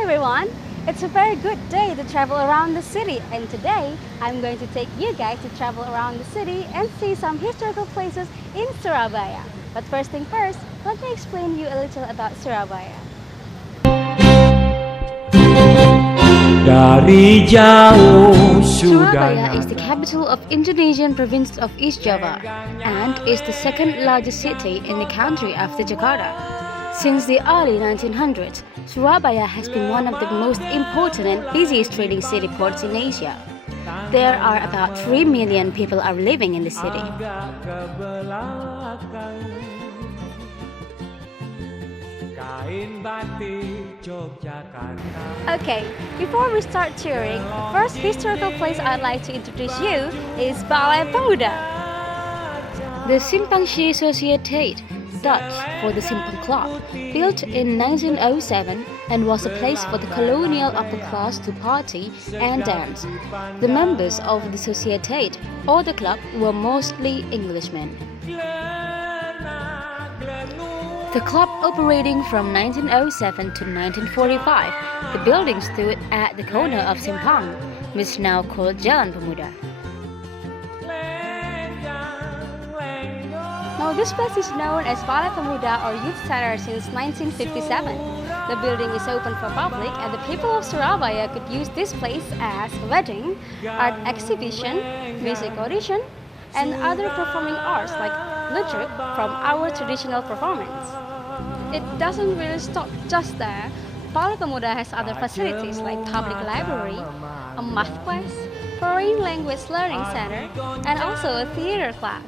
Hello everyone! It's a very good day to travel around the city, and today I'm going to take you guys to travel around the city and see some historical places in Surabaya. But first thing first, let me explain you a little about Surabaya. Dari jauh Surabaya is the capital of Indonesian province of East Java and is the second largest city in the country after Jakarta. Since the early 1900s, Surabaya has been one of the most important and busiest trading city ports in Asia. There are about 3 million people are living in the city. Okay, before we start touring, the first historical place I'd like to introduce you is Balai Pemuda. The Simpangsi Sociëteit, Dutch for the Simpang Club, built in 1907 and was a place for the colonial upper class to party and dance. The members of the Sociëteit or the club were mostly Englishmen. The club operating from 1907 to 1945, the building stood at the corner of Simpang, which is now called Jalan Pemuda. Now this place is known as Balai Pemuda or Youth Center since 1957. The building is open for public and the people of Surabaya could use this place as wedding, art exhibition, music audition, and other performing arts like ludruk from our traditional performance. It doesn't really stop just there. Balai Pemuda has other facilities like public library, a math class, foreign language learning center, and also a theater class.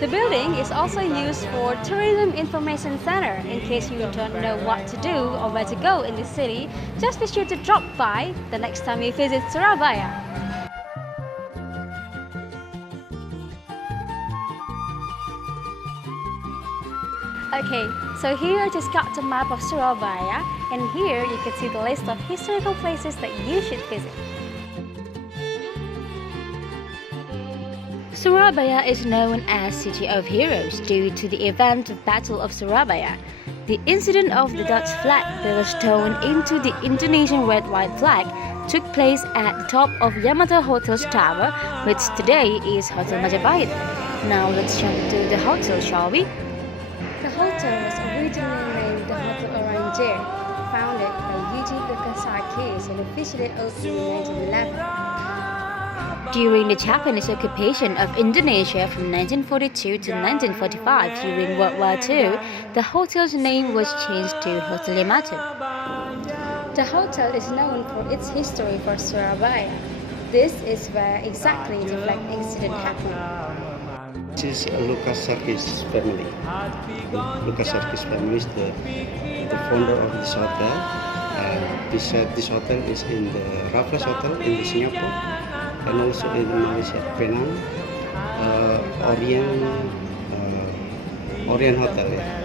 The building is also used for tourism information center. In case you don't know what to do or where to go in the city, just be sure to drop by the next time you visit Surabaya. Okay, so here I just got the map of Surabaya, and here you can see the list of historical places that you should visit. Surabaya is known as City of Heroes due to the event of Battle of Surabaya. The incident of the Dutch flag that was thrown into the Indonesian red-white flag took place at the top of Yamato Hotel's tower, which today is Hotel Majapahit. Now let's jump to the hotel, shall we? The hotel was originally named the Hotel Oranger, founded by Eugene Lucas and officially opened in 1911. During the Japanese occupation of Indonesia from 1942 to 1945 during World War II, the hotel's name was changed to Hotel Yamato. The hotel is known for its history for Surabaya. This is where exactly the flag incident happened. This is Lucas Sarkis family. Lucas Sarkis family is the founder of this hotel. And this hotel is in the Raffles Hotel in the Singapore, and also in Malaysia, Penang, Orient Hotel. Yeah.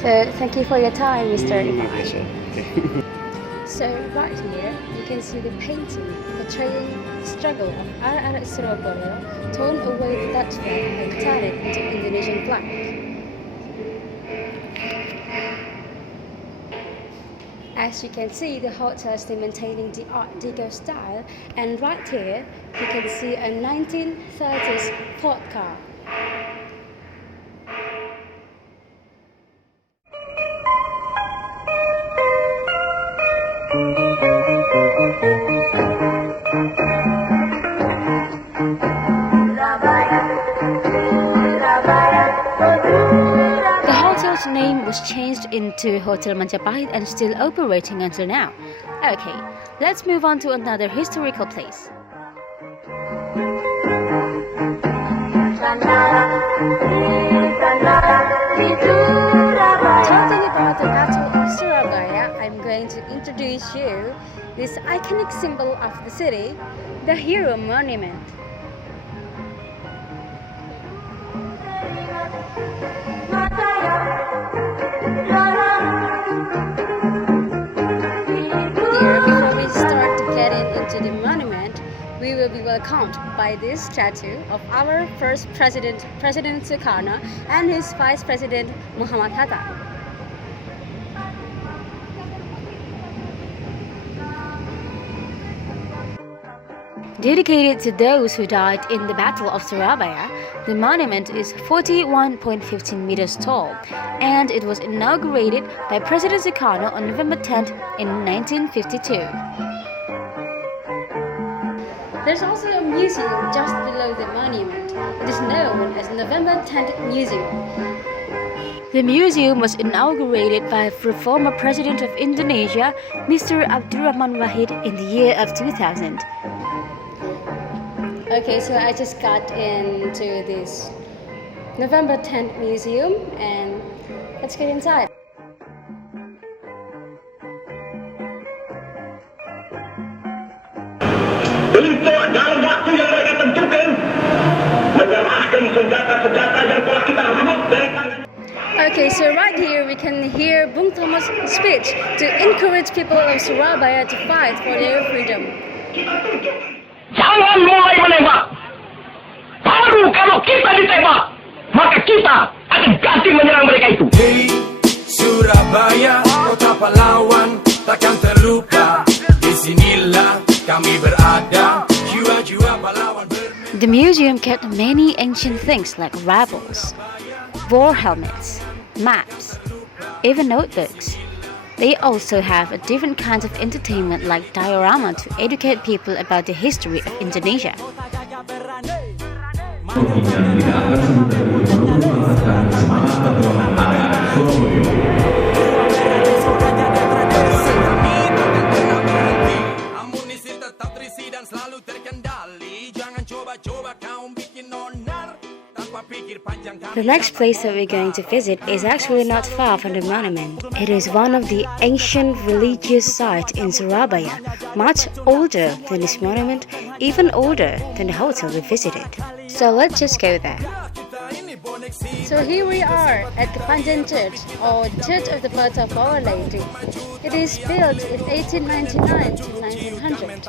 So thank you for your time, Mr. My pleasure. Okay. So right here, you can see the painting portraying the struggle of anak-anak Surabaya torn away the Dutch flag and turned it into Indonesian flag. As you can see, the hotel is still maintaining the Art Deco style, and right here, you can see a 1930s Ford car. The hotel's name was changed into Hotel Majapahit and still operating until now. Okay, let's move on to another historical place. Talking about the Battle of Surabaya, I'm going to introduce you this iconic symbol of the city, the Hero Monument. Here, before we start getting into the monument, we we will be welcomed by this statue of our first president, President Sukarno, and his vice president, Muhammad Hatta. Dedicated to those who died in the Battle of Surabaya, the monument is 41.15 meters tall, and it was inaugurated by President Sukarno on November 10 in 1952. There's also a museum just below the monument. It is known as November 10th Museum. The museum was inaugurated by the former President of Indonesia, Mr. Abdurrahman Wahid, in the year of 2000. Okay, so I just got into this November 10th museum and let's get inside. Untuk dalam waktu yang mereka tentukan menyerahkan senjata-senjata yang telah kita rebut dari tangan. Okay, so right here we can hear Bung Thomas' speech to encourage people of Surabaya to fight for their freedom. Jangan mulai menembak. Baru kalau kita ditembak, maka kita akan ganti menyerang mereka itu. Hey, Surabaya, kota pahlawan, takkan terluka. Disinilah kami berada, jiwa-jiwa pahlawan bermegah. The museum kept many ancient things like rifles, war helmets, maps, even notebooks. They also have a different kinds of entertainment like diorama to educate people about the history of Indonesia. Amunisi tetap terisi dan selalu terkendali. Jangan coba-coba kau bikin onar. The next place that we're going to visit is actually not far from the monument. It is one of the ancient religious sites in Surabaya, much older than this monument, even older than the hotel we visited. So let's just go there. So here we are at the Panjan Church, or Church of the Birth of Our Lady. It is built in 1899 to 1900.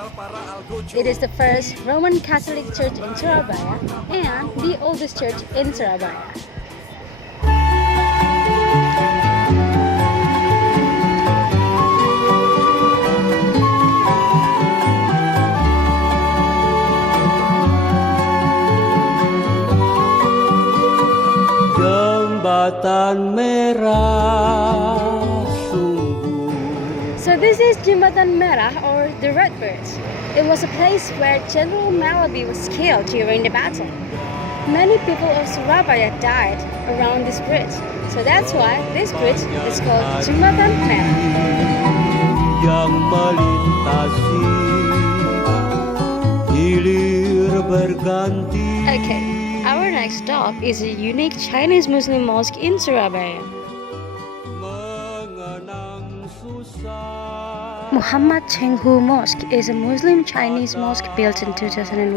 It is the first Roman Catholic church in Surabaya and the oldest church in Surabaya. Jembatan merah sungguh. So this is Jembatan Merah, or the Redbirds. It was a place where General Malabi was killed during the battle. Many people of Surabaya died around this bridge, so that's why this bridge is called Jembatan Merah. Yang melintasi hilir berganti. Okay, our next stop is a unique Chinese Muslim mosque in Surabaya. Muhammad Chenghu Mosque is a Muslim Chinese mosque built in 2001.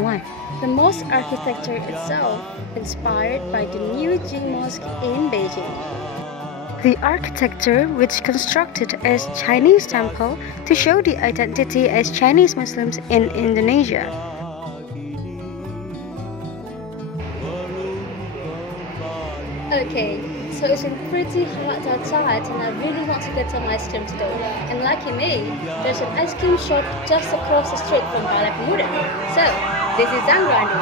The mosque architecture itself inspired by the New Jing Mosque in Beijing. The architecture, which constructed as Chinese temple to show the identity as Chinese Muslims in Indonesia. Okay, so it's been pretty hot outside and I really want to get some ice cream today. And lucky me, there's an ice cream shop just across the street from Balai Pemuda. So, this is Zangrani.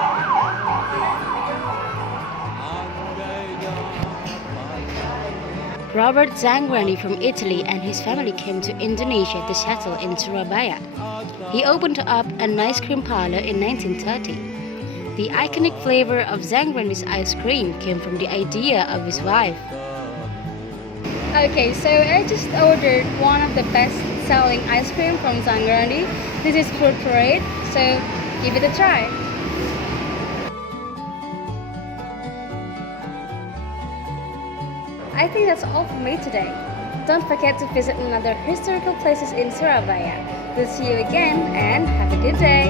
Robert Zangrani from Italy and his family came to Indonesia to settle in Surabaya. He opened up an ice cream parlor in 1930. The iconic flavor of Zangrani's ice cream came from the idea of his wife. Okay, so I just ordered one of the best-selling ice cream from Zangrani. This is Fruit Parade, so give it a try. I think that's all for me today. Don't forget to visit another historical places in Surabaya. We'll see you again and have a good day.